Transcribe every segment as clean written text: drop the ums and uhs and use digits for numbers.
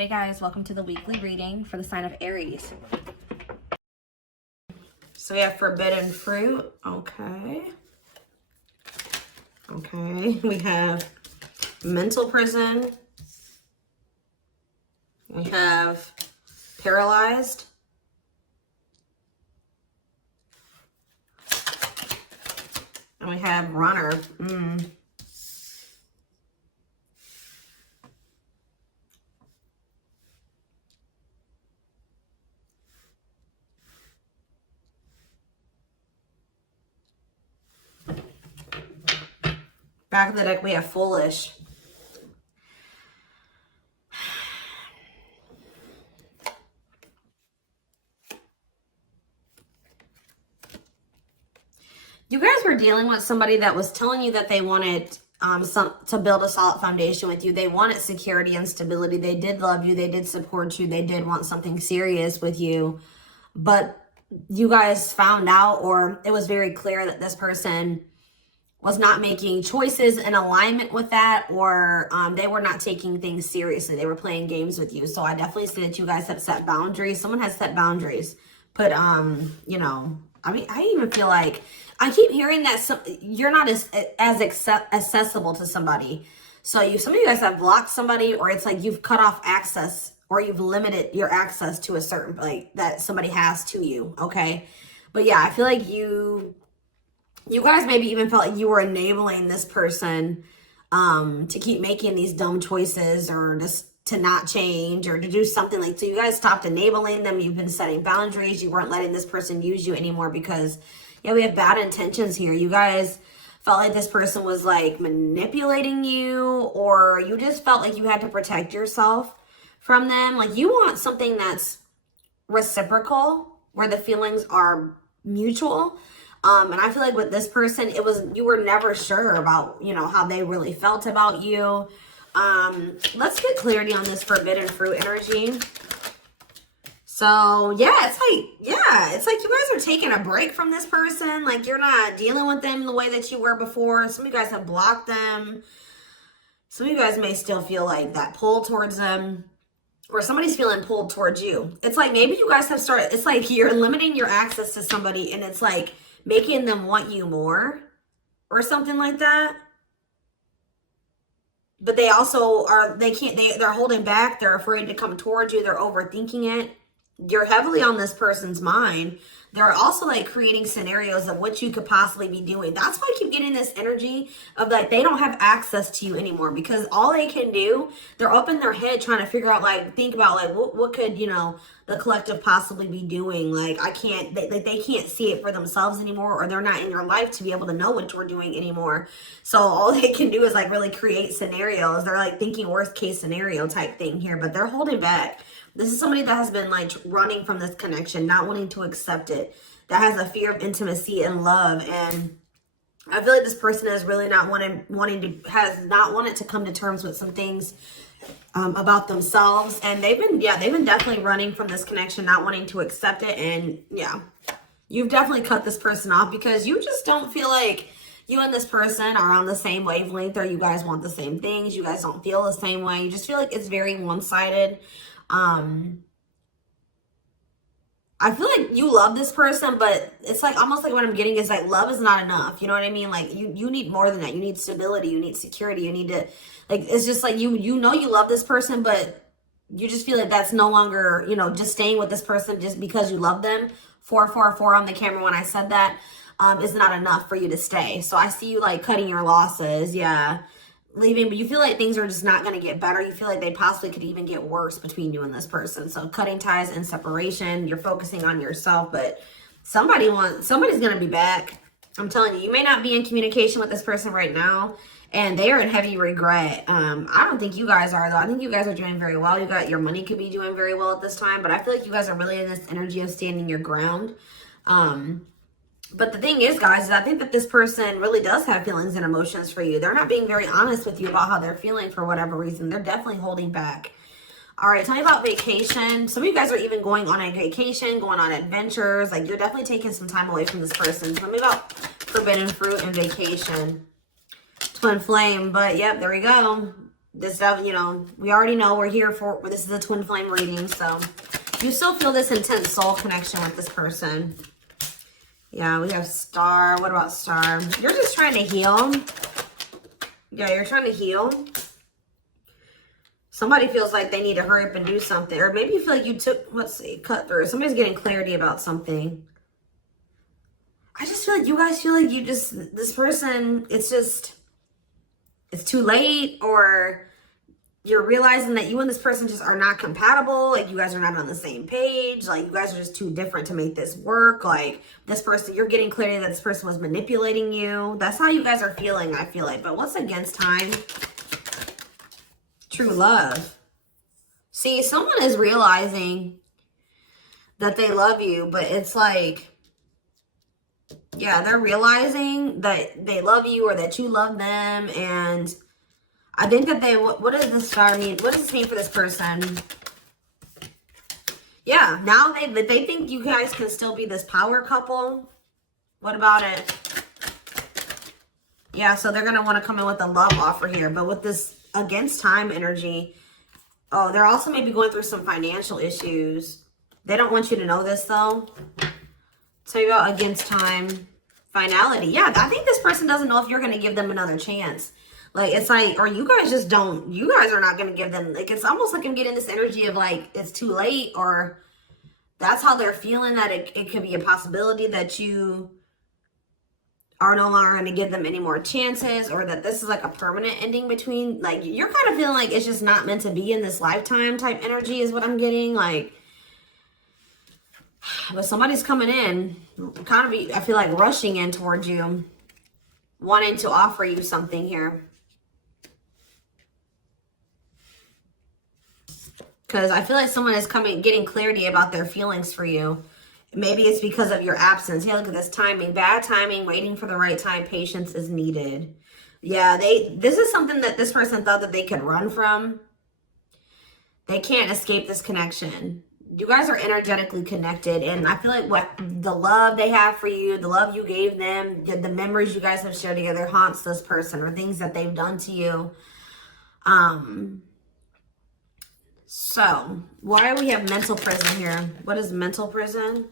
Hey guys, welcome to the weekly reading for the sign of Aries. So we have forbidden fruit. Okay. We have mental prison. We have paralyzed. And we have runner. Back of the deck, we have foolish. You guys were dealing with somebody that was telling you that they wanted to build a solid foundation with you. They wanted security and stability. They did love you. They did support you. They did want something serious with you. But you guys found out, or it was very clear that this person was not making choices in alignment with that, or they were not taking things seriously. They were playing games with you. So I definitely see that you guys have set boundaries. Someone has set boundaries. But, you know, I mean, I even feel like I keep hearing that you're not as accessible to somebody. So some of you guys have blocked somebody, or it's like you've cut off access, or you've limited your access to a certain, like, that somebody has to you, okay? But yeah, I feel like you guys maybe even felt like you were enabling this person to keep making these dumb choices, or just to not change, or to do something like, so you guys stopped enabling them. You've been setting boundaries. You weren't letting this person use you anymore because, yeah, we have bad intentions here. You guys felt like this person was like manipulating you, or you just felt like you had to protect yourself from them. Like you want something that's reciprocal, where the feelings are mutual. And I feel like with this person, you were never sure about, you know, how they really felt about you. Let's get clarity on this forbidden fruit energy. So yeah, it's like you guys are taking a break from this person. Like you're not dealing with them the way that you were before. Some of you guys have blocked them. Some of you guys may still feel like that pull towards them, or somebody's feeling pulled towards you. It's like maybe you guys have started, it's like you're limiting your access to somebody, and it's like making them want you more or something like that. But they also are, they're holding back. They're afraid to come towards you. They're overthinking it. You're heavily on this person's mind. They're also like creating scenarios of what you could possibly be doing. That's why I keep getting this energy of like they don't have access to you anymore, because all they can do, they're up in their head trying to figure out, like, think about like what could, you know, the collective possibly be doing. Like they can't see it for themselves anymore, or they're not in your life to be able to know what you're doing anymore. So all they can do is like really create scenarios. They're like thinking worst case scenario type thing here, but they're holding back. This is somebody that has been like running from this connection, not wanting to accept it, that has a fear of intimacy and love. And I feel like this person is really not has not wanted to come to terms with some things about themselves. And they've been definitely running from this connection, not wanting to accept it. And yeah, you've definitely cut this person off because you just don't feel like you and this person are on the same wavelength, or you guys want the same things. You guys don't feel the same way. You just feel like it's very one-sided. I feel like you love this person, but it's like almost like what I'm getting is like love is not enough. You know what I mean? Like you need more than that. You need stability. You need security. You need to, like, it's just like you know you love this person, but you just feel like that's no longer, you know, just staying with this person just because you love them. 444 on the camera when I said that is not enough for you to stay. So I see you like cutting your losses. Yeah. Leaving, but you feel like things are just not going to get better. You feel like they possibly could even get worse between you and this person. So cutting ties and separation. You're focusing on yourself, but somebody's going to be back. I'm telling you, you may not be in communication with this person right now, and they are in heavy regret. I don't think you guys are, though. I think you guys are doing very well. Your money could be doing very well at this time, but I feel like you guys are really in this energy of standing your ground. But the thing is, guys, is I think that this person really does have feelings and emotions for you. They're not being very honest with you about how they're feeling for whatever reason. They're definitely holding back. All right, tell me about vacation. Some of you guys are even going on a vacation, going on adventures. Like, you're definitely taking some time away from this person. Tell me about forbidden fruit and vacation. Twin flame, but yep, there we go. This, you know, we already know we're here for, this is a twin flame reading, so you still feel this intense soul connection with this person. Yeah, we have Star. What about Star? You're just trying to heal. Yeah, you're trying to heal. Somebody feels like they need to hurry up and do something. Or maybe you feel like you took, let's see, cut through. Somebody's getting clarity about something. I just feel like you guys feel like you just, this person, it's just, it's too late, or you're realizing that you and this person just are not compatible. Like, you guys are not on the same page. Like, you guys are just too different to make this work. Like, this person, you're getting clarity that this person was manipulating you. That's how you guys are feeling, I feel like. But what's against time? True love. See, someone is realizing that they love you, but it's like, yeah, they're realizing that they love you or that you love them. And I think that they, what does this star mean? What does this mean for this person? Yeah, now they think you guys can still be this power couple. What about it? Yeah, so they're going to want to come in with a love offer here. But with this against time energy, oh, they're also maybe going through some financial issues. They don't want you to know this, though. Tell you about against time, finality. Yeah, I think this person doesn't know if you're going to give them another chance. Like, it's like, or you guys just don't, you guys are not going to give them, like, it's almost like I'm getting this energy of like, it's too late, or that's how they're feeling, that it could be a possibility that you are no longer going to give them any more chances, or that this is like a permanent ending between, like, you're kind of feeling like it's just not meant to be in this lifetime type energy is what I'm getting. Like, but somebody's coming in, kind of, I feel like rushing in towards you, wanting to offer you something here. Because I feel like someone is getting clarity about their feelings for you. Maybe it's because of your absence. Yeah, look at this timing. Bad timing, waiting for the right time. Patience is needed. Yeah, this is something that this person thought that they could run from. They can't escape this connection. You guys are energetically connected. And I feel like what the love they have for you, the love you gave them, the memories you guys have shared together haunts this person, or things that they've done to you. So, why do we have mental prison here? What is mental prison?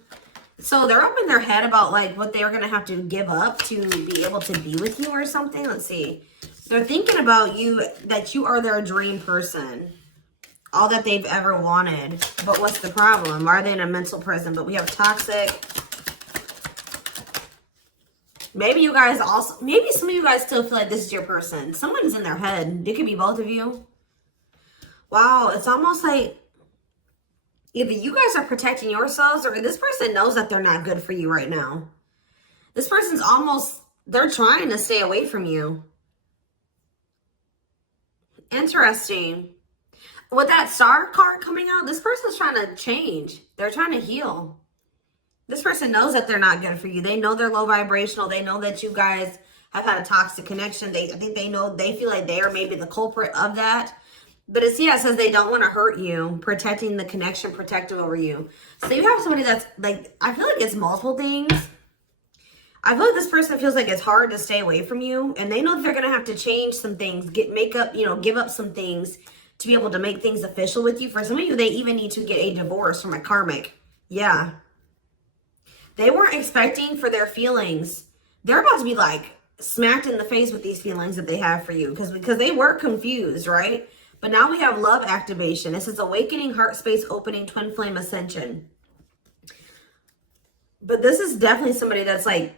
So, they're up in their head about, like, what they're going to have to give up to be able to be with you or something. Let's see. They're thinking about you, that you are their dream person. All that they've ever wanted. But what's the problem? Why are they in a mental prison? But we have toxic. Maybe you guys also, maybe some of you guys still feel like this is your person. Someone's in their head. It could be both of you. Wow, it's almost like either you guys are protecting yourselves, or this person knows that they're not good for you right now. This person's almost, they're trying to stay away from you. Interesting. With that star card coming out, this person's trying to change. They're trying to heal. This person knows that they're not good for you. They know they're low vibrational. They know that you guys have had a toxic connection. I think they know, they feel like they are maybe the culprit of that. But it's, yeah, it says they don't want to hurt you, protecting the connection, protective over you. So you have somebody that's like, I feel like it's multiple things. I feel like this person feels like it's hard to stay away from you, and they know that they're going to have to change some things, give up some things to be able to make things official with you. For some of you, they even need to get a divorce from a karmic. Yeah. They weren't expecting for their feelings. They're about to be like smacked in the face with these feelings that they have for you, because they were confused, right? But now we have love activation. This is awakening, heart space opening, twin flame ascension. But this is definitely somebody that's like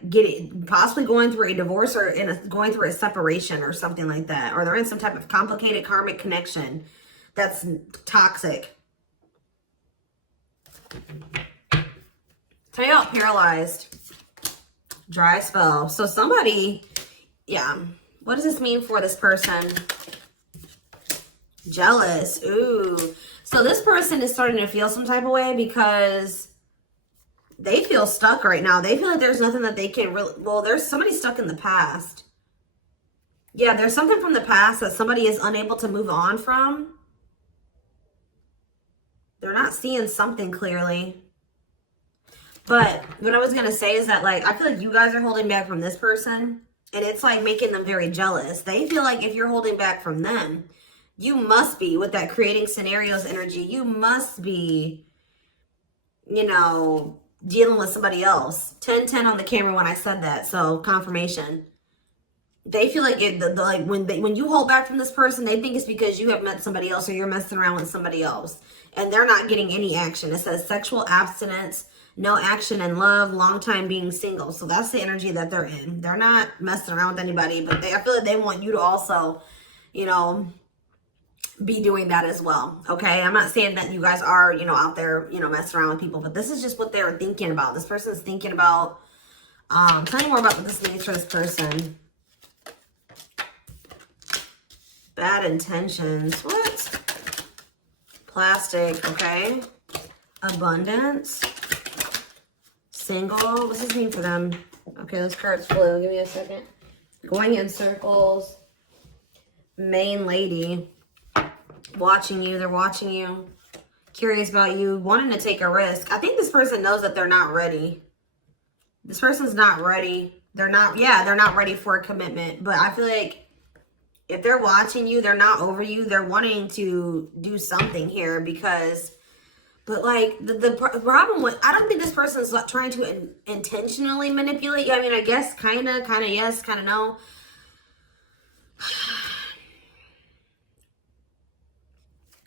possibly going through a divorce, or going through a separation or something like that. Or they're in some type of complicated karmic connection that's toxic. Tell you about paralyzed. Dry spell. So somebody, yeah. What does this mean for this person? Jealous. Ooh. So this person is starting to feel some type of way because they feel stuck right now. They feel like there's nothing that they can really, well, there's somebody stuck in the past. Yeah, there's something from the past that somebody is unable to move on from. They're not seeing something clearly. But what I was going to say is that, like, I feel like you guys are holding back from this person, and it's like making them very jealous. They feel like if you're holding back from them, You must be, with that creating scenarios energy, you must be, you know, dealing with somebody else. 10-10 on the camera when I said that, so confirmation. They feel like like when you hold back from this person, they think it's because you have met somebody else or you're messing around with somebody else. And they're not getting any action. It says sexual abstinence, no action in love, long time being single. So that's the energy that they're in. They're not messing around with anybody, but I feel like they want you to also, you know, be doing that as well. Okay, I'm not saying that you guys are, you know, out there, you know, messing around with people, but this is just what they're thinking about. This person's thinking about. Tell me more about what this means for this person. Bad intentions. What? Plastic. Okay. Abundance. Single. What's this mean for them? Okay, those cards flew. Give me a second. Going in circles. Main lady. Watching you. They're watching you. Curious about you. Wanting to take a risk. I think this person knows that they're not ready. This person's not ready. They're not, yeah, they're not ready for a commitment. But I feel like if they're watching you, they're not over you. They're wanting to do something here because, but like the problem with, I don't think this person's trying to intentionally manipulate you. I mean, I guess kind of yes, kind of no.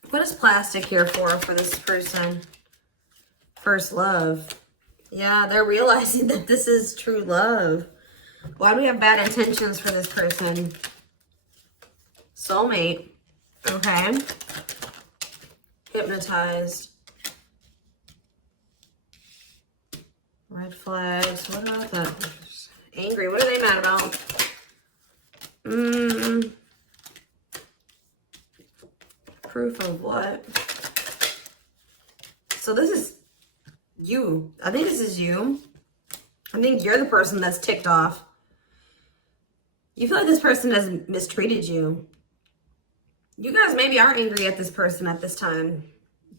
What is plastic here for this person? First love. Yeah, they're realizing that this is true love. Why do we have bad intentions for this person? Soulmate. Okay. Hypnotized. Red flags. What about that? Angry. What are they mad about? Proof of what? So this is you. I think this is you. I think you're the person that's ticked off. You feel like this person has mistreated you. You guys maybe are angry at this person at this time.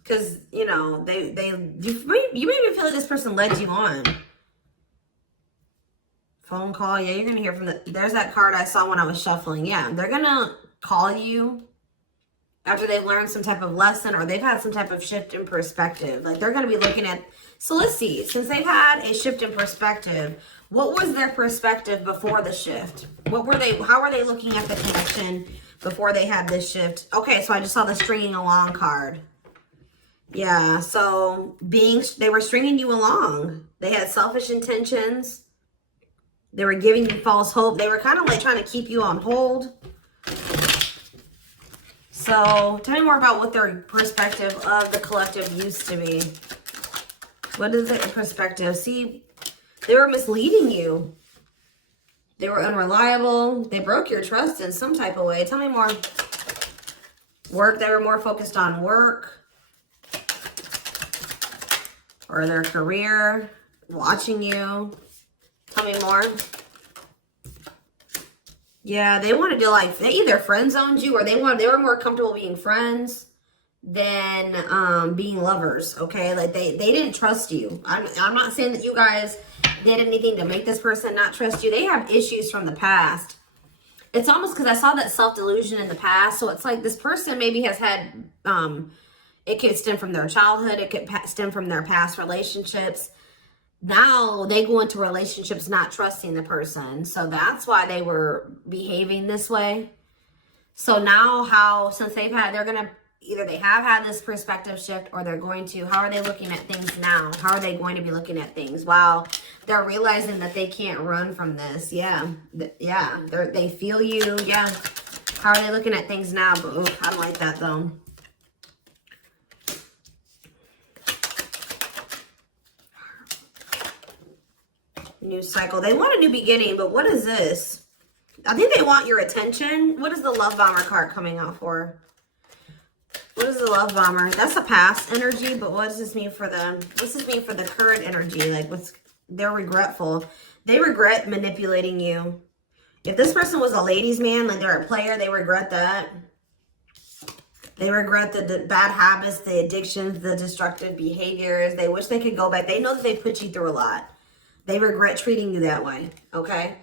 Because, you know, you maybe feel like this person led you on. Phone call. Yeah, you're going to hear from there's that card I saw when I was shuffling. Yeah, they're going to call you after they've learned some type of lesson or they've had some type of shift in perspective. Like they're going to be looking at, so let's see, since they've had a shift in perspective, what was their perspective before the shift? How were they looking at the connection before they had this shift? Okay, so I just saw the stringing along card. Yeah, so they were stringing you along. They had selfish intentions. They were giving you false hope. They were kind of like trying to keep you on hold. So tell me more about what their perspective of the collective used to be. What is their perspective? See, they were misleading you. They were unreliable. They broke your trust in some type of way. Tell me more. Work. They were more focused on work or their career. Watching you. Tell me more. Yeah, they wanted to like, they either friend zoned you or they were more comfortable being friends than being lovers. Okay, like they didn't trust you. I'm not saying that you guys did anything to make this person not trust you. They have issues from the past. It's almost because I saw that self-delusion in the past. So it's like this person maybe has had, it could stem from their childhood. It could stem from their past relationships. Now they go into relationships not trusting the person. So that's why they were behaving this way. So now since they're going to, either they have had this perspective shift or they're going to, how are they looking at things now? How are they going to be looking at things? Wow. They're realizing that they can't run from this. Yeah. Yeah. They feel you. Yeah. How are they looking at things now? But I don't like that though. New cycle. They want a new beginning, but what is this? I think they want your attention. What is the love bomber card coming out for? What is the love bomber? That's a past energy, but what does this mean for them? What's this mean for the current energy? Like they're regretful. They regret manipulating you. If this person was a ladies' man, like they're a player, they regret that. They regret the bad habits, the addictions, the destructive behaviors. They wish they could go back. They know that they put you through a lot. They regret treating you that way, okay?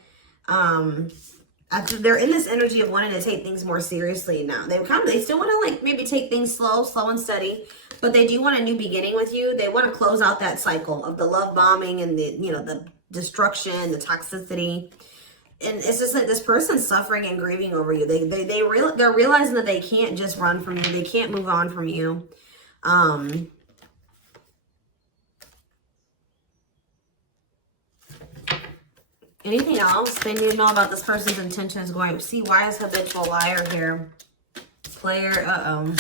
I After they're in this energy of wanting to take things more seriously now. They still want to like maybe take things slow and steady, but they do want a new beginning with you. They want to close out that cycle of the love bombing and the, you know, the destruction, the toxicity. And it's just like this person's suffering and grieving over you. They're realizing that they can't just run from you. They can't move on from you. Anything else they need to know about this person's intentions going? See, why is habitual liar here? Player,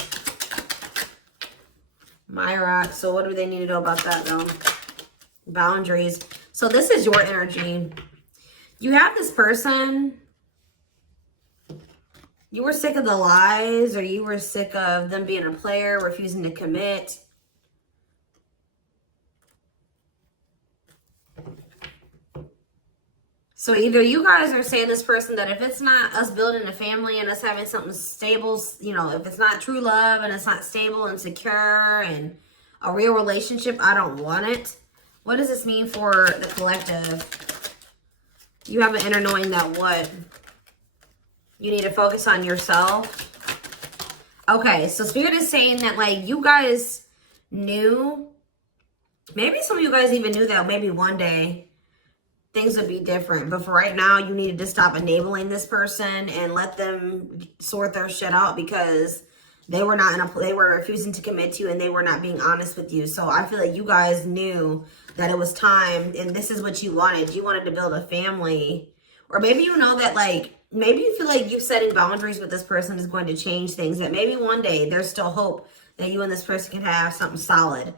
Myra. So what do they need to know about that though? Boundaries. So this is your energy. You have this person. You were sick of the lies, or you were sick of them being a player, refusing to commit. So either you guys are saying this person that if it's not us building a family and us having something stable, you know, if it's not true love and it's not stable and secure and a real relationship, I don't want it. What does this mean for the collective? You have an inner knowing that what? You need to focus on yourself. Okay, so Spirit is saying that like you guys knew, maybe some of you guys even knew that maybe one day things would be different. But for right now, you needed to stop enabling this person and let them sort their shit out because they were not they were refusing to commit to you and they were not being honest with you. So I feel like you guys knew that it was time and this is what you wanted. You wanted to build a family. Or maybe you know that like, maybe you feel like you setting boundaries with this person is going to change things. That maybe one day there's still hope that you and this person can have something solid.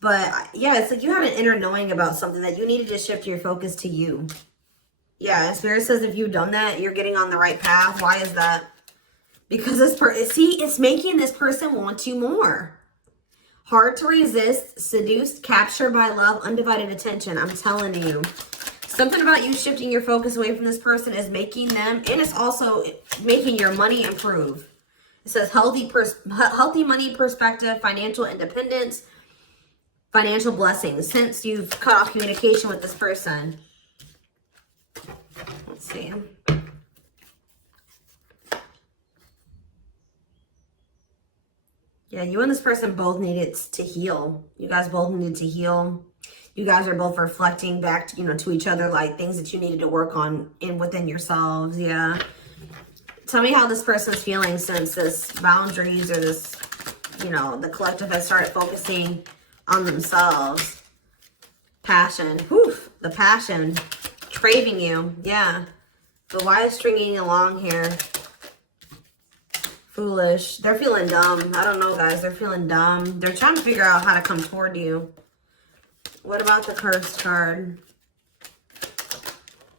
But yeah, it's like you had an inner knowing about something that you needed to shift your focus to you. Yeah, and Spirit says if you've done that, you're getting on the right path. Why is that? Because this person, see, it's making this person want you more. Hard to resist, seduced, captured by love, undivided attention. I'm telling you. Something about you shifting your focus away from this person is making them, and it's also making your money improve. It says healthy money perspective, financial independence, financial blessings since you've cut off communication with this person. Let's see. Yeah, you and this person both needed to heal. You guys both needed to heal. You guys are both reflecting back to, you know, to each other, like things that you needed to work on within yourselves. Yeah. Tell me how this person's feeling since this boundaries or this, you know, the collective has started focusing on themselves. Passion. Whew, the passion. Craving you. Yeah. But why is stringing along here? Foolish. They're feeling dumb. I don't know, guys. They're feeling dumb. They're trying to figure out how to come toward you. What about the cursed card?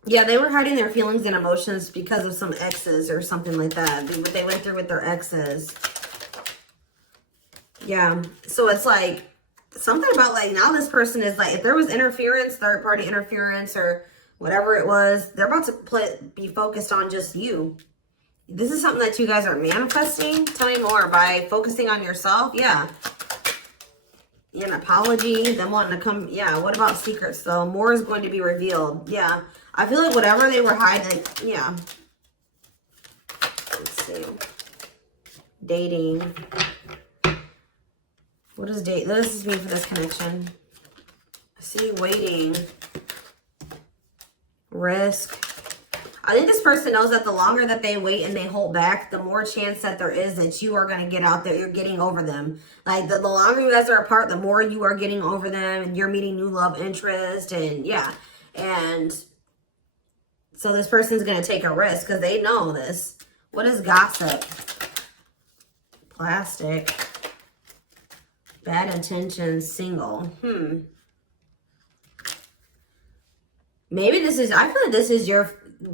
Yeah, they were hiding their feelings and emotions because of some exes or something like that. What they went through with their exes. Yeah. So it's like something about like now this person is like, if there was interference, third party interference or whatever it was, they're about to be focused on just you. This is something that you guys are manifesting. Tell me more. By focusing on yourself. Yeah. An apology, them wanting to come. Yeah, what about secrets though? More is going to be revealed. Yeah, I feel like whatever they were hiding, yeah. Let's see. Dating. What does date? What does this mean for this connection? I see waiting. Risk. I think this person knows that the longer that they wait and they hold back, the more chance that there is that you are going to get out there. You're getting over them. Like the longer you guys are apart, the more you are getting over them and you're meeting new love interest. And yeah. And so this person's going to take a risk because they know this. What is gossip? Plastic. Bad intentions. Single. Maybe this is, I feel like this is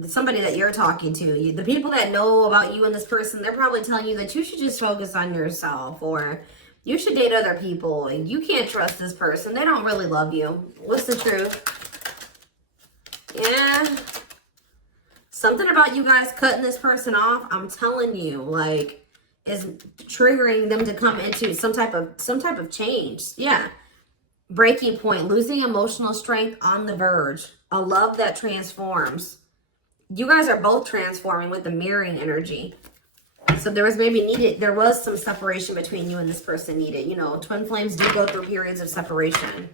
somebody that you're talking to. The people that know about you and this person, they're probably telling you that you should just focus on yourself or you should date other people. And you can't trust this person. They don't really love you. What's the truth? Yeah. Something about you guys cutting this person off, I'm telling you, like, is triggering them to come into some type of change. Yeah. Breaking point, losing emotional strength on the verge, a love that transforms. You guys are both transforming with the mirroring energy. So there was some separation between you and this person needed. You know, twin flames do go through periods of separation.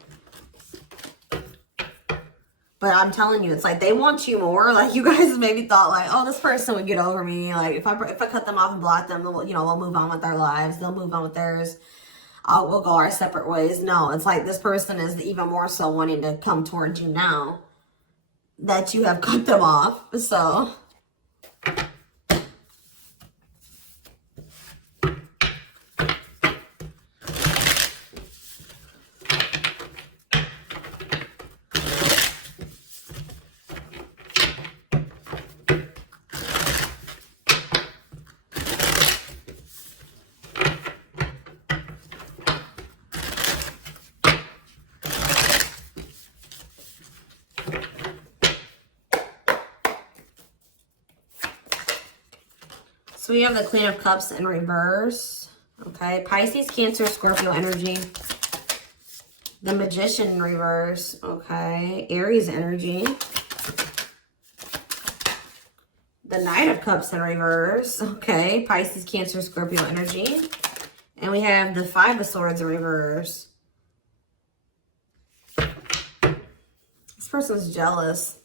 But I'm telling you, it's like they want you more. Like you guys maybe thought like, oh, this person would get over me. Like if I cut them off and block them, you know, we'll move on with our lives. They'll move on with theirs. We'll go our separate ways. No, it's like this person is even more so wanting to come towards you now that you have cut them off. So So we have the Queen of Cups in reverse. Okay. Pisces, Cancer, Scorpio energy. The Magician in reverse. Okay. Aries energy. The Knight of Cups in reverse. Okay. Pisces, Cancer, Scorpio energy. And we have the Five of Swords in reverse. This person's jealous.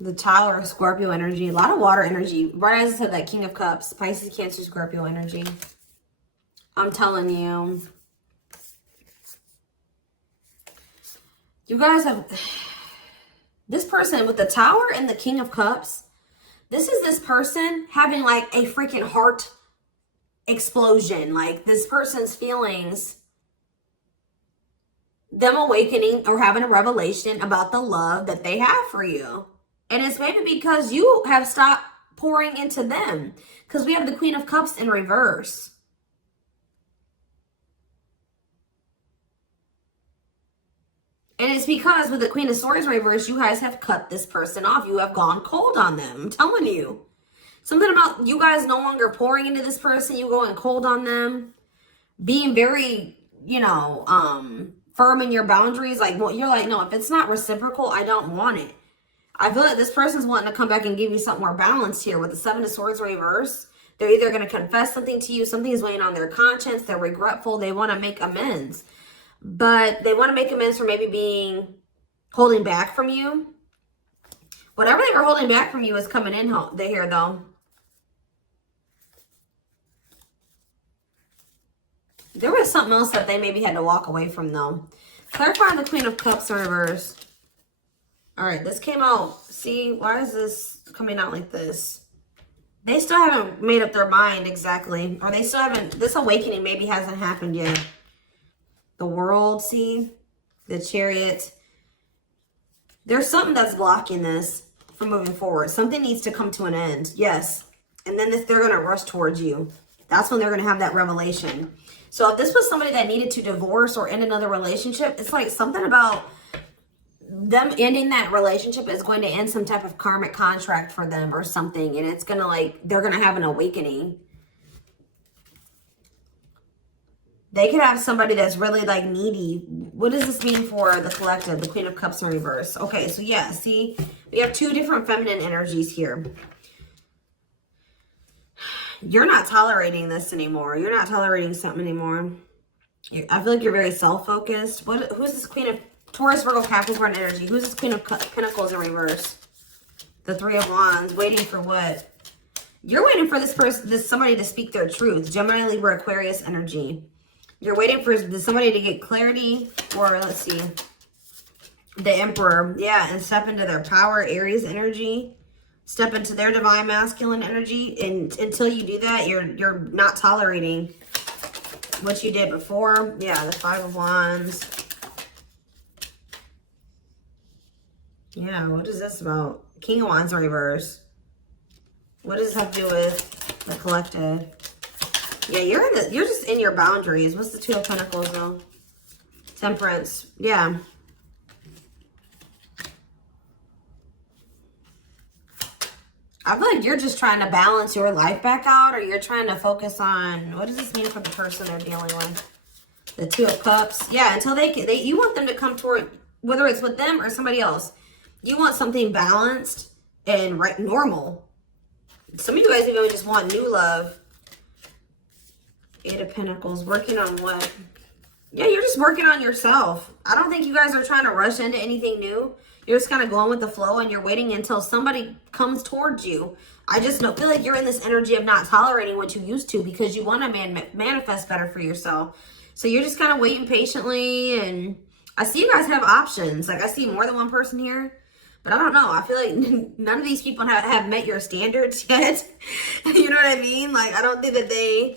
The Tower of Scorpio energy. A lot of water energy. Right as I said, that King of Cups. Pisces, Cancer, Scorpio energy. I'm telling you. You guys have... This person with the Tower and the King of Cups. This is this person having like a freaking heart explosion. Like this person's feelings. Them awakening or having a revelation about the love that they have for you. And it's maybe because you have stopped pouring into them. Because we have the Queen of Cups in reverse. And it's because with the Queen of Swords in reverse, you guys have cut this person off. You have gone cold on them. I'm telling you. Something about you guys no longer pouring into this person. You going cold on them. Being very, you know, firm in your boundaries. Like, well, you're like, no, if it's not reciprocal, I don't want it. I feel like this person's wanting to come back and give you something more balanced here with the Seven of Swords reverse. They're either going to confess something to you, something is weighing on their conscience, they're regretful, they want to make amends. But they want to make amends for maybe holding back from you. Whatever they were holding back from you is coming in here though. There was something else that they maybe had to walk away from though. Clarifying the Queen of Cups in reverse. All right, this came out. See, why is this coming out like this? They still haven't made up their mind exactly. Or they still haven't, this awakening maybe hasn't happened yet. The World, see? The Chariot. There's something that's blocking this from moving forward. Something needs to come to an end. Yes. And then they're going to rush towards you. That's when they're going to have that revelation. So if this was somebody that needed to divorce or end another relationship, it's like something about them ending that relationship is going to end some type of karmic contract for them or something. And it's going to like, they're going to have an awakening. They could have somebody that's really like needy. What does this mean for the collective? The Queen of Cups in reverse. Okay, so yeah, see, we have two different feminine energies here. You're not tolerating this anymore. You're not tolerating something anymore. I feel like you're very self-focused. Who's this Queen of Taurus, Virgo, Capricorn energy? Who's this Queen of Pentacles in reverse? The Three of Wands. Waiting for what? You're waiting for somebody to speak their truth. Gemini, Libra, Aquarius energy. You're waiting for somebody to get clarity, or let's see, the Emperor. Yeah, and step into their power, Aries energy. Step into their divine masculine energy. And until you do that, you're not tolerating what you did before. Yeah, the Five of Wands. Yeah, what is this about? King of Wands in reverse. What does this have to do with the collective? Yeah, you're just in your boundaries. What's the Two of Pentacles though? Temperance. Yeah. I feel like you're just trying to balance your life back out, or you're trying to focus on, what does this mean for the person they're dealing with? The Two of Cups. Yeah, until you want them to come toward, whether it's with them or somebody else. You want something balanced and normal. Some of you guys even just want new love. Eight of Pentacles. Working on what? Yeah, you're just working on yourself. I don't think you guys are trying to rush into anything new. You're just kind of going with the flow and you're waiting until somebody comes towards you. I just feel like you're in this energy of not tolerating what you used to because you want to manifest better for yourself. So you're just kind of waiting patiently. And I see you guys have options. Like I see more than one person here. But I don't know. I feel like none of these people have met your standards yet. You know what I mean? Like I don't think that they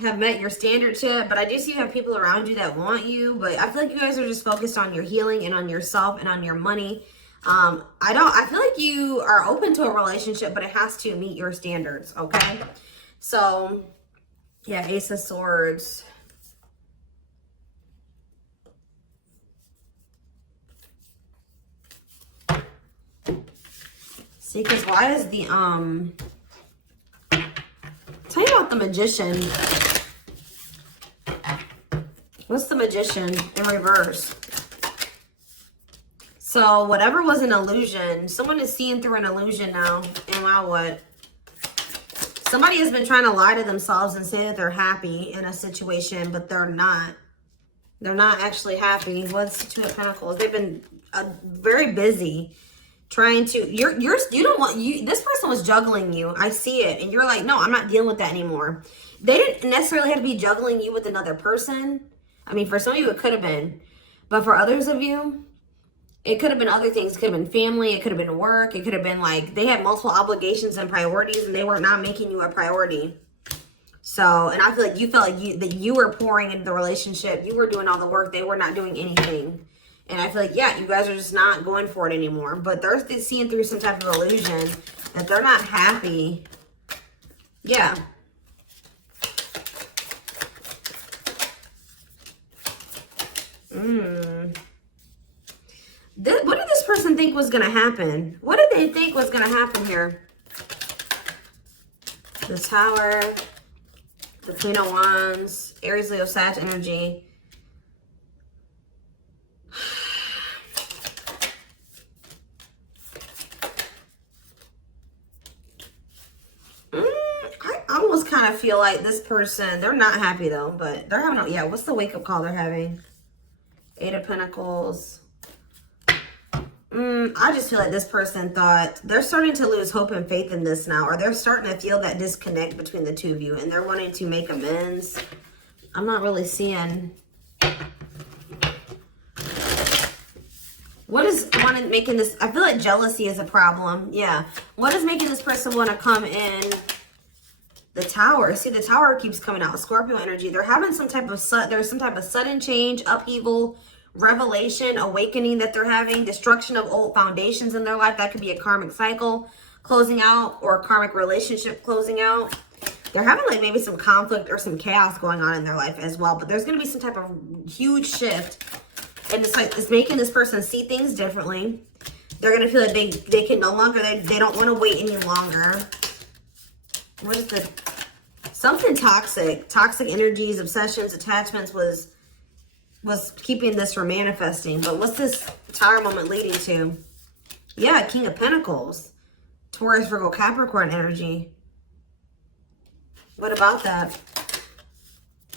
have met your standards yet, but I do see you have people around you that want you, but I feel like you guys are just focused on your healing and on yourself and on your money. I feel like you are open to a relationship, but it has to meet your standards, okay? So, yeah, Ace of Swords. See, because why is the, tell me about the Magician. What's the Magician in reverse? So whatever was an illusion, someone is seeing through an illusion now. And wow, what? Somebody has been trying to lie to themselves and say that they're happy in a situation, but they're not. They're not actually happy. What's the Two of Pentacles? They've been very busy trying to, this person was juggling you. I see it. And you're like, no, I'm not dealing with that anymore. They didn't necessarily have to be juggling you with another person. I mean, for some of you, it could have been. But for others of you, it could have been other things. It could have been family. It could have been work. It could have been like they had multiple obligations and priorities and they were not making you a priority. So, and I feel like you felt like that you were pouring into the relationship. You were doing all the work. They were not doing anything. And I feel like, yeah, you guys are just not going for it anymore. But they're seeing through some type of illusion that they're not happy. Yeah. What did this person think was going to happen? What did they think was going to happen here? The Tower, the Queen of Wands, Aries, Leo, Sag energy. I almost kind of feel like this person, they're not happy though, but they're having, yeah, what's the wake-up call they're having? Eight of Pentacles. I just feel like this person thought they're starting to lose hope and faith in this now, or they're starting to feel that disconnect between the two of you and they're wanting to make amends. I'm not really seeing what is making this. I feel like jealousy is a problem. Yeah. What is making this person want to come in? The Tower. See, the Tower keeps coming out. Scorpio energy. They're having some type of there's some type of sudden change, upheaval, revelation, awakening that they're having, destruction of old foundations in their life. That could be a karmic cycle closing out or a karmic relationship closing out. They're having like maybe some conflict or some chaos going on in their life as well. But there's going to be some type of huge shift. And it's like, it's making this person see things differently. They're going to feel like they can no longer, they don't want to wait any longer. What is the, something toxic energies, obsessions, attachments was keeping this from manifesting. But what's this Tower moment leading to? Yeah, King of Pentacles. Taurus, Virgo, Capricorn energy. What about that?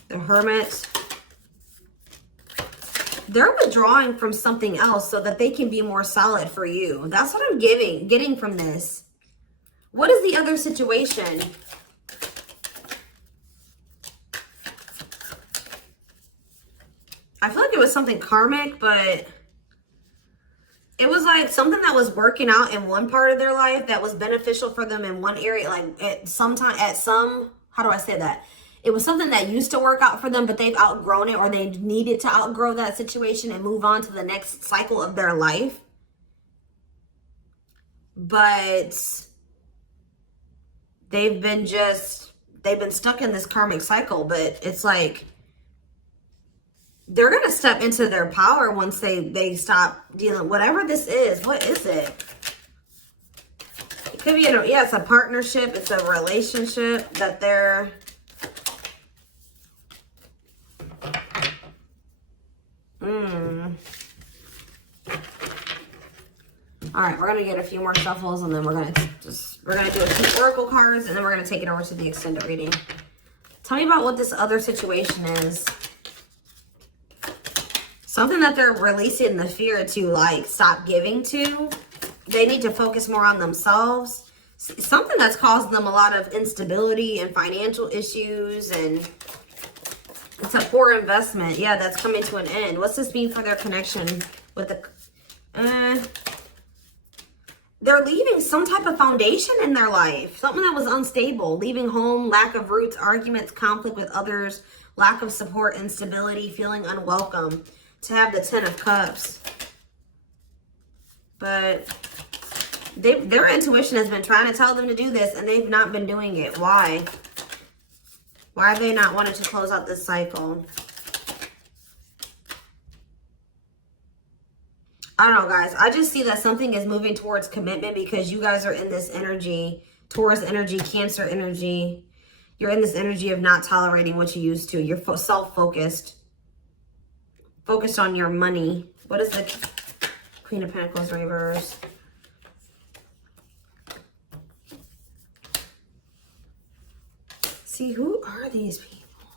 The Hermit. They're withdrawing from something else so that they can be more solid for you. That's what I'm getting from this. What is the other situation? I feel like it was something karmic, but it was like something that was working out in one part of their life that was beneficial for them in one area. Like how do I say that? It was something that used to work out for them, but they've outgrown it, or they needed to outgrow that situation and move on to the next cycle of their life. But they've been stuck in this karmic cycle. But it's like they're going to step into their power once they stop dealing, whatever this is. What is it? It could be, yeah, it's a partnership. It's a relationship that they're, All right, we're gonna get a few more shuffles, and then we're gonna do a few oracle cards, and then we're gonna take it over to the extended reading. Tell me about what this other situation is. Something that they're releasing the fear to, like, stop giving to. They need to focus more on themselves. Something that's causing them a lot of instability and financial issues, and it's a poor investment. Yeah, that's coming to an end. What's this mean for their connection with the... They're leaving some type of foundation in their life. Something that was unstable. Leaving home, lack of roots, arguments, conflict with others, lack of support, instability, feeling unwelcome. To have the 10 of Cups. But their intuition has been trying to tell them to do this, and they've not been doing it. Why? Why have they not wanted to close out this cycle? I don't know, guys. I just see that something is moving towards commitment because you guys are in this energy, Taurus energy, Cancer energy. You're in this energy of not tolerating what you used to. You're self-focused. Focused on your money. What is the Queen of Pentacles reverse? See, who are these people?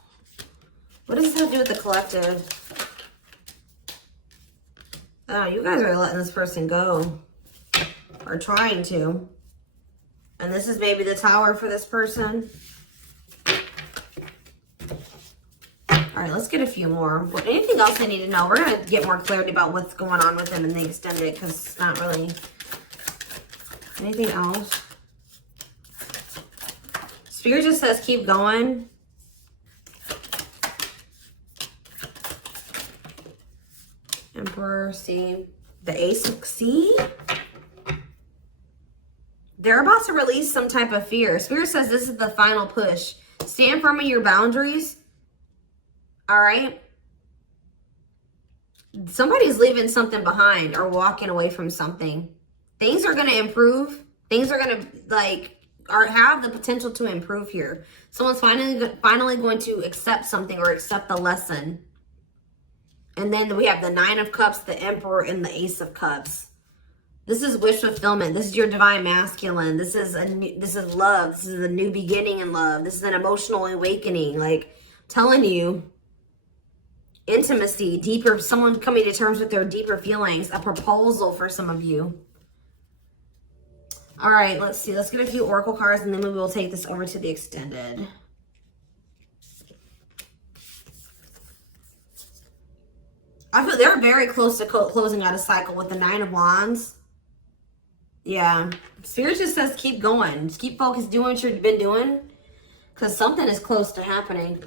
What does this have to do with the collective? Oh, you guys are letting this person go. Or trying to. And this is maybe the Tower for this person. All right, let's get a few more. Anything else I need to know? We're going to get more clarity about what's going on with them in the extended because it's not really... Anything else? Spirit just says keep going. Emperor, see? The Ace of... See? They're about to release some type of fear. Spirit says this is the final push. Stand firm in your boundaries. All right? Somebody's leaving something behind or walking away from something. Things are going to improve. Things are going to, like, have the potential to improve here. Someone's finally going to accept something or accept the lesson. And then we have the Nine of Cups, the Emperor, and the Ace of Cups. This is wish fulfillment. This is your divine masculine. This is love. This is a new beginning in love. This is an emotional awakening. Like, telling you, intimacy, deeper, someone coming to terms with their deeper feelings, a proposal for some of you. All right, let's see. Let's get a few oracle cards, and then we will take this over to the extended. I feel they're very close to closing out a cycle with the Nine of Wands. Yeah. Spirit just says keep going. Just keep focused, doing what you've been doing. Because something is close to happening.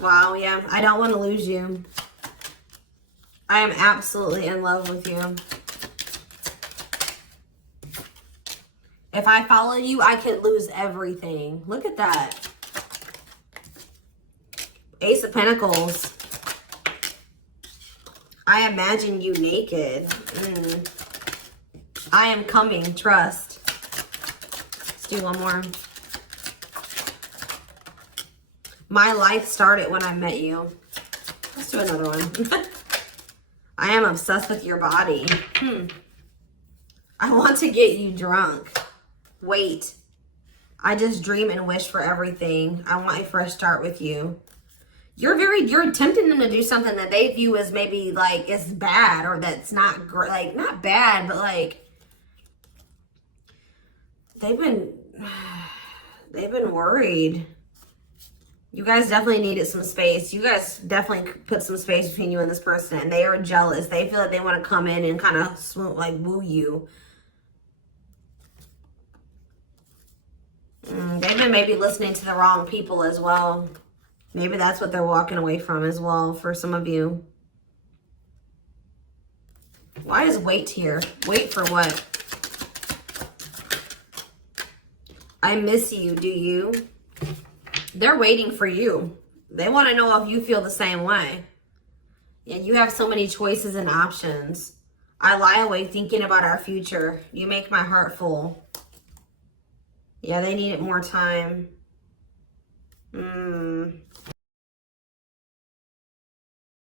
Wow, yeah. I don't want to lose you. I am absolutely in love with you. If I follow you, I could lose everything. Look at that. Ace of Pentacles. I imagine you naked. I am coming. Trust. Let's do one more. My life started when I met you. Let's do another one. I am obsessed with your body. I want to get you drunk. Wait. I just dream and wish for everything. I want a fresh start with you. You're tempting them to do something that they view as maybe like it's bad or that's not great. Like, not bad, but like they've been worried. You guys definitely needed some space. You guys definitely put some space between you and this person. And they are jealous. They feel like they want to come in and kind of swoon, like woo you. They've been maybe listening to the wrong people as well. Maybe that's what they're walking away from as well for some of you. Why is wait here? Wait for what? I miss you. Do you? They're waiting for you. They want to know if you feel the same way. Yeah, you have so many choices and options. I lie awake thinking about our future. You make my heart full. Yeah, they needed more time.